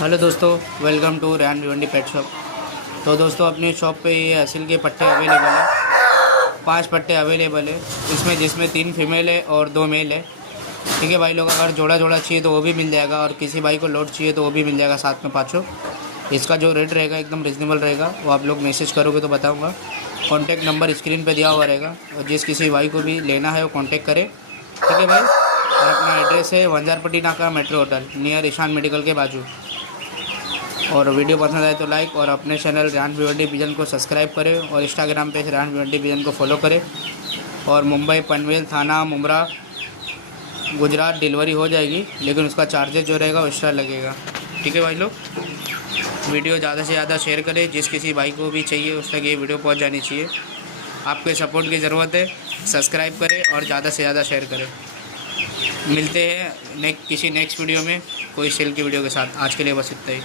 Hello दोस्तों, welcome to रैन Bhiwandi pet shop. तो दोस्तों, अपनी शॉप पे ये असिल के पट्टे अवेलेबल है। 5 पट्टे अवेलेबल है इसमें, जिसमें 3 फीमेल है और 2 मेल है। ठीक है भाई लोग, अगर जोड़ा जोड़ा चाहिए तो वो भी मिल जाएगा, और किसी भाई को लोड चाहिए तो वो भी मिल जाएगा साथ में पाँचों। इसका जो रेट रहेगा एकदम रिजनेबल रहेगा, वो आप लोग मैसेज करोगे तो बताऊँगा। कॉन्टैक्ट नंबर स्क्रीन पर दिया हुआ रहेगा, और जिस किसी भाई को भी लेना है वो कॉन्टैक्ट करे। ठीक है भाई, और अपना एड्रेस है वंजारपट्टी नाका metro hotel near Ishan medical के बाजू। और वीडियो पसंद आए तो लाइक, और अपने चैनल रैन भिवंडी विजन को सब्सक्राइब करें, और इंस्टाग्राम पे रैन भिवंडी विजन को फॉलो करें। और मुंबई पनवेल थाना मुमरा गुजरात डिलीवरी हो जाएगी, लेकिन उसका चार्जेस जो रहेगा वो एक्स्ट्रा लगेगा। ठीक है भाई लोग, वीडियो ज़्यादा से ज़्यादा शेयर करें, जिस किसी भाई को भी चाहिए उस तक ये वीडियो पहुँच जानी चाहिए। आपके सपोर्ट की ज़रूरत है, सब्सक्राइब करें और ज़्यादा से ज़्यादा शेयर करें। मिलते हैं किसी नेक्स्ट वीडियो में कोई सेल की वीडियो के साथ। आज के लिए बस इतना ही।